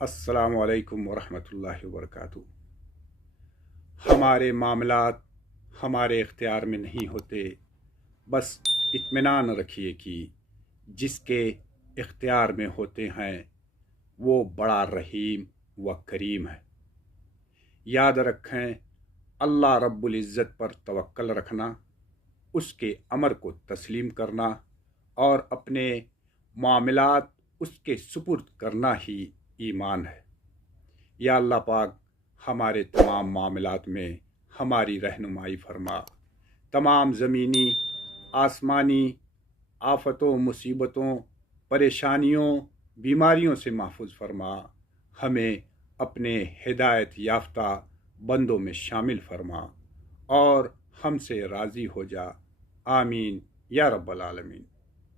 अस्सलामु अलैकुम वरहमतुल्लाहि वबरकातुहू। हमारे मामलात हमारे इख्तियार में नहीं होते, बस इत्मीनान रखिए कि जिसके इख्तियार में होते हैं वो बड़ा रहीम व करीम है। याद रखें, अल्लाह रब्बुल इज़्ज़त पर तवक्कल रखना, उसके अमर को तस्लीम करना और अपने मामलात उसके सुपुर्द करना ही ईमान है। या अल्लाह पाक हमारे तमाम मामलात में हमारी रहनुमाई फरमा, तमाम ज़मीनी आसमानी आफतों मुसीबतों परेशानियों बीमारियों से महफूज फरमा, हमें अपने हिदायत याफ्ता बंदों में शामिल फरमा और हमसे राज़ी हो जा। आमीन या रब्बल आलमीन।